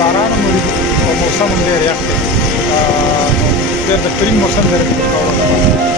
باران هم وریږي او موسم هم ډېر یخ دی. ډېر بهترین موسم دی.